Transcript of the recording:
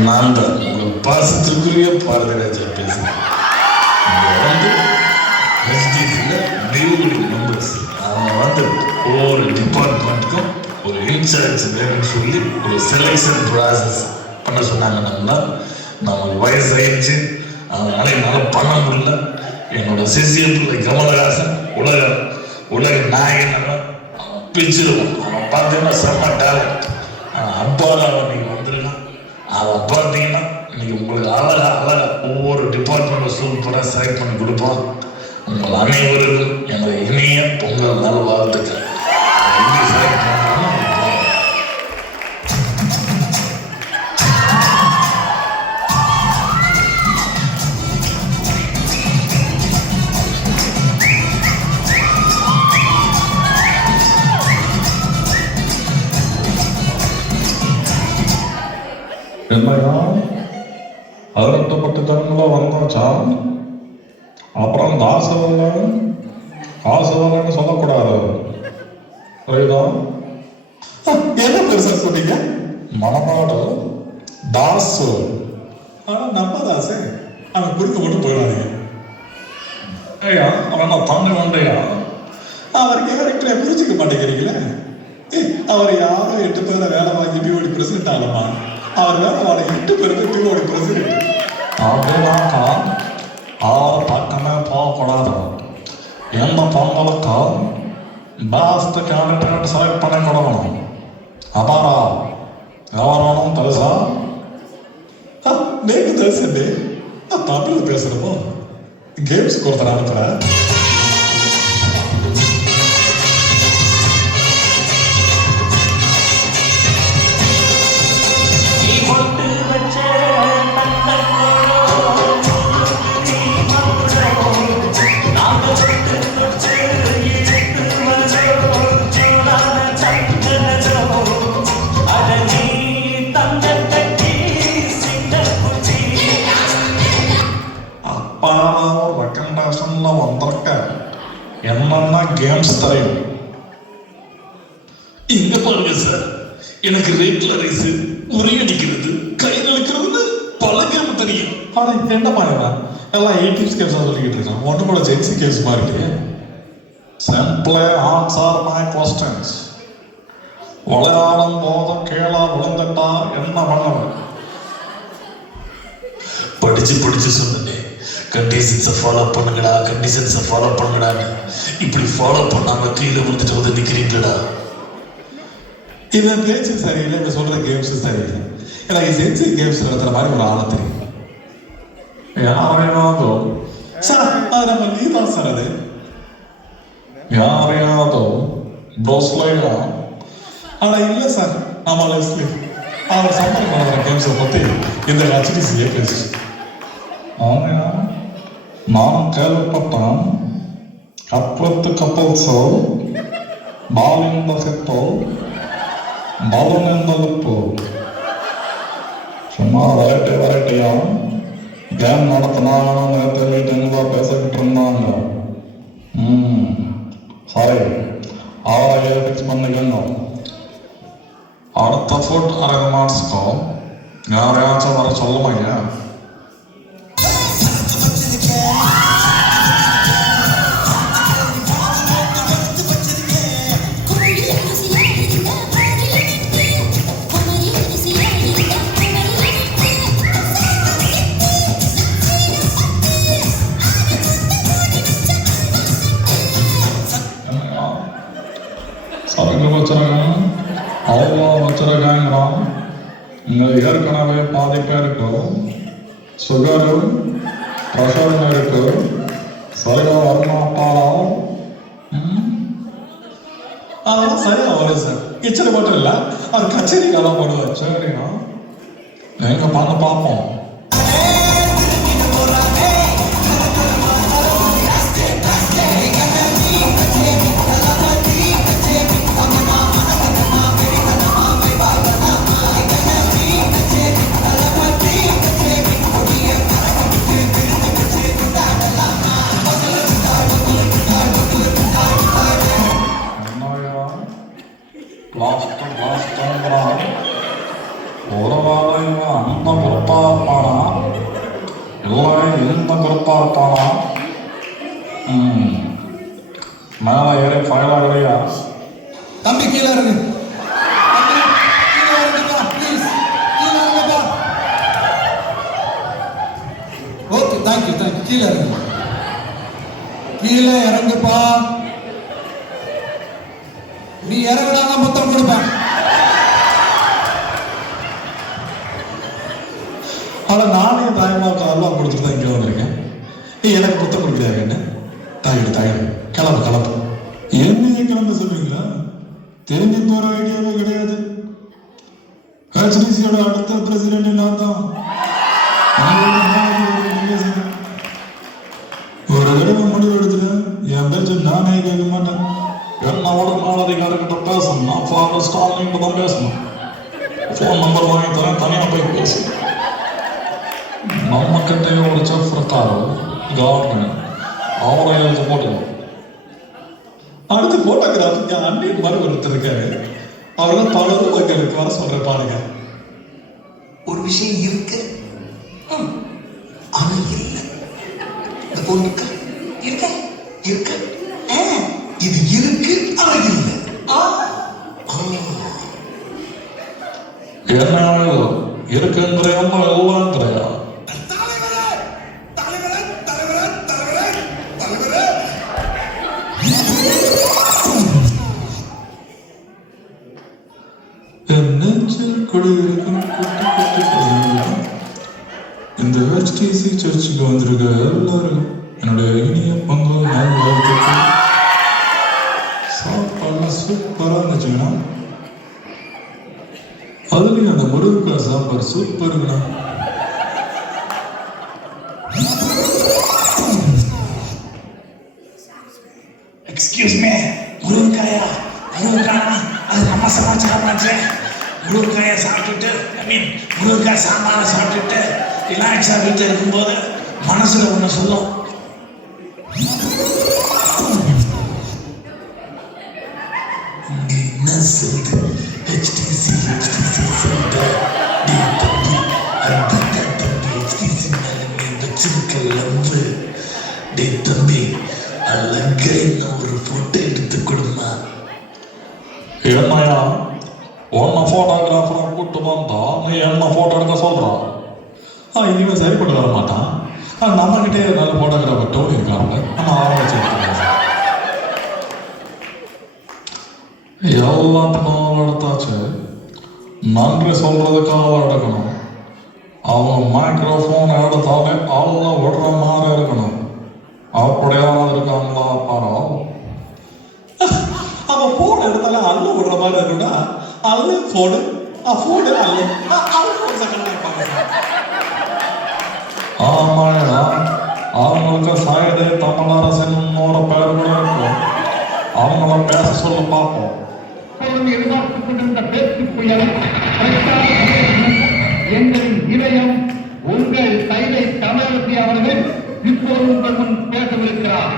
நான் தான் உங்கள் பாசத்திற்குரிய பாரதிராஜா பேசுகிறேன். ஹெச்டிசியில் டியூடி மெம்பர்ஸ் அவங்க வந்து ஒவ்வொரு டிபார்ட்மெண்ட்டுக்கும் ஒரு இன்சார்ஜ் வேணும்னு சொல்லி ஒரு செலெக்ஷன் ப்ராசஸ் பண்ண சொன்னாங்கன்னா நமக்கு வயசாயிடுச்சு, அதனால என்னால் பண்ண முடியல. என்னோட சிசிய பிள்ளை கமலஹாசன் உலக நாயகன் அவன் பிரிச்சிருவான். அவன் பார்த்தீங்கன்னா செம்ம டேலண்ட். அப்பாவில் அவன் நீங்கள் வந்துருக்கான். அவன் பார்த்தீங்கன்னா இன்னைக்கு உங்களுக்கு அழகா ஒவ்வொரு டிபார்ட்மெண்ட்டில் சூப்பராக செலக்ட் பண்ணி கொடுப்பான். உங்கள் அனைவருக்கும் எனது இனிய பொங்கல் நாள் வாழ்த்துக்கள். எப்படி செலக்ட் பண்ணாலும் என்னையா 18 ஜனங்களா வந்தாச்சா? அப்புறம் காசு வரலன்னு சொல்லக்கூடாது. புரியுதா? என்ன பெருசா சொன்னீங்க? மனநாடு தாசு. நம்ம தாசு அவன் குறுக்க மட்டும் போயிடாதீங்க. ஐயா அவன் தண்ணி வண்டையா? அவர் கேரக்டரை புரிஞ்சுக்க மாட்டேங்கிறீங்களே. அவர் யாரோ 8 பேரை வேலை வாங்கி பிஓடி பிரசிடென்ட் ஆகலாமா? அவர் வேலை வாங்க 8 பேருக்கு பிஓடி பிரசிடென்ட். அப்படின்னாக்கா அவர் பக்கமே போகக்கூடாது. எந்த பொங்கலுக்கு பெஸ்ட் கேண்டிடேட் செலக்ட் பண்ணி கொடுக்கணும். அப்பாரா ఎవరో తెలుసా? నీకు తెలుసండి. తమిళ பேசுறப்போ கேம்ஸ் கொடுத்தா அனுப்புறேன். ரெக்கமெண்டேஷன்ல வந்திருக்க என்னென்ன கேம்ஸ் தெரியும்? இங்க பாருங்க சார், எனக்கு ரேட்ல ரைஸ், உரியடிக்கிறது, கை நிற்கிறது பல கேம் தெரியும். ஆனா என்ன பண்ணுங்க எல்லாம் 18 கேம்ஸ் சொல்லிக்கிட்டு இருக்கான். ஒன்று கூட ஜென்சி கேம்ஸ் மாதிரி. சிம்பிளே ஆன்சர் மை கொஸ்டின்ஸ். விளையாடும் போது கீழே விழுந்துட்டா என்ன பண்ணுவேன்? படிச்சு சொன்னேன், கண்டிஷன்ஸை ஃபாலோ பண்ணுங்கடா, கண்டிஷன்ஸை ஃபாலோ பண்ணுங்கடான்னு. இப்படி ஃபாலோ பண்ணாம கீழே விழுந்துட்டு வந்து நிற்கிறீங்களா? இவன் பேச்சு சரியில்லை, இவன் சொல்ற கேம்ஸ் சரியில்லை. எனக்கு ஜென்சி கேம்ஸ் நடத்துற மாதிரி ஒரு ஆளை தெரியும். யாரையாவது சார் அது நம்ம நீதான் சார். அது யாரையாவது ப்ரோஸ்லையா? ஆனா இல்லை சார், நம்ம லெஸ்லி அவர் சம்மர் பண்ணுற கேம்ஸை பற்றி இந்த ஹெச்டிசியே பேசு. ஆமையா நானும் கேள்விப்பட்டேன். கப்பல்ஸ் பால் இந்த ஹிப்பு பலூன் இந்த லிப்பு. சும்மா வெரைட்டியா கேம் நடத்தினாங்கன்னு நேற்று வீட்டுங்களா பேசிக்கிட்டு இருந்தாங்க. சரி, ஆளாக ஃபிக்ஸ் பண்ணிக்கங்க. அடுத்த ஃபுட் அரேஞ்ச்மெண்ட்ஸ்க்கு யாரையாச்சும் வர சொல்லுவாங்க. சரக்கு வச்சுருக்கேன், அவ்வளோ வச்சுருக்காங்கிறான். இங்கே ஏற்கனவே பாதி பேருக்கு சுகரு ப்ரெஷரும் இருக்கு. சரியா வரமாட்டாரா? அதெல்லாம் சரியா வரும் சார். கிச்சடி மட்டும் இல்லை, அவர் கச்சேரிக்கெல்லாம் போடுவார். சரிண்ணா, எங்கே பண்ண பார்ப்போம். லாஸ்ட் ஒரு வாரம் அந்த பார்த்தானா மேலே ஏறி ஃபைலாக கிடையா தம்பி கீழே இறங்கு. தம்பி, கீழே இறங்குப்பா, please. கீழே இறங்குப்பா. Okay, thank you. கீழே இறங்கு. கீழே இறங்குப்பா. நீ இறங்குனா முத்தம் கொடுப்பேன். ஆனால் நானே தாய்மாவுக்கு அல்வா கொடுத்துட்டு தான் இங்கே வந்திருக்கேன். எனக்கு முத்தம் கொடுக்குறியா என்ன? தாயிடு கிளம்பு. என்னைய கிளம்ப சொல்றீங்களா? தெரிஞ்சு போற ஐடியாவே கிடையாது. HDCயோட அடுத்த பிரசிடென்ட் நான் தான். ஒரு தடவை முடிவு எடுத்துட்டேன், என் பேச்சு நானே கேட்க மாட்டேன். என்னோட மேலதிகாரிகிட்ட பேசணும். நான் ஃபாதர் ஸ்டாலின் தான் பேசணும். ஃபோன் நம்பர் வாங்கி தரேன், தனியாக போய் பேசு. நம்ம கிட்டே ஒரு செஃப் இருக்காரு, கார்டன், அவரை எழுத்து போட்டுக்கணும். அடுத்து போட்டோகிராஃபி அன்னியன் மாதிரி ஒருத்தர் இருக்காரு. அவர்தான் பலரும் மக்களுக்கு வர சொல்ற பாருங்க. ஒரு விஷயம் இருக்கு, ஆனா இல்ல. இந்த பொண்ணுக்கு இருக்கு. இது இருக்கு, ஆனா இல்ல. என்ன இருக்குங்கிறையா இல்லைங்கிறையா? என் நெஞ்சில் குடியிருக்கும் குட்டி பசங்களுக்கும் இந்த HTC சர்ச்சுக்கு வந்திருக்க எல்லாரும் என்னுடைய இனிய பங்கு வாழ்த்துக்கள். சாப்பாடுலாம் சூப்பராக இருந்துச்சுங்கண்ணா. அதுலேயும் அந்த முருங்கைக்காய் சாம்பார் சூப்பருங்கண்ணா. எக்ஸ்கியூஸ் மீ, முருங்கைக்காயா? அது நம்ம சமாச்சாரமாச்சு. முருங்கைக்காயை சாப்பிட்டுட்டு, முருங்கைக்காய் சாம்பாரை சாப்பிட்டுட்டு ரிலாக்ஸா வீட்டில் இருக்கும்போது மனசுல ஒண்ணு சொல்லும். என்ன சொல்லுது? HTC சொல்லுது. தம்பி, HTC மேல நீ வச்சிருக்க லவ்வு. தம்பி, அழகா என்ன ஒரு போட்டோ எடுத்து கொடுமா. என்னையா உன்னை ஃபோட்டோகிராஃபரை கூப்பிட்டு வந்தா நீ என்ன ஃபோட்டோ எடுக்க சொல்கிறான்? இனிமேல் சரிப்பட்டு வர மாட்டான். நம்ம கிட்டே நல்ல போட்டோகிராஃபர் டோனி இருக்காங்க, நம்ம ஆரம்பிச்சு எல்லாத்துக்கும் எடுத்தாச்சு. நன்றி சொல்றதுக்காக எடுக்கணும். அவங்க மைக்ரோஃபோன் எடுத்தாலே அவங்க விடுற மாதிரி இருக்கணும். அப்படியாவது இருக்காங்களா பாரோ? அவன் போன் எடுத்தாலும் அல்ல விடுற மாதிரி இருக்குன்னா அல்ல போனு போனு அல்ல ஆமாடா, அவங்களுக்கு சாயதே தமிழரசன் பேர் கூட இருக்கும். அவங்கள பேச சொல்ல பார்ப்போம். எதிர்பார்த்துக் கொண்டிருந்த பேச்சு புயல் எங்களின் இதயம் உங்கள் கைதை தமிழரசி அவர்கள் இப்போது உங்கள் முன் பேசவிருக்கிறார்.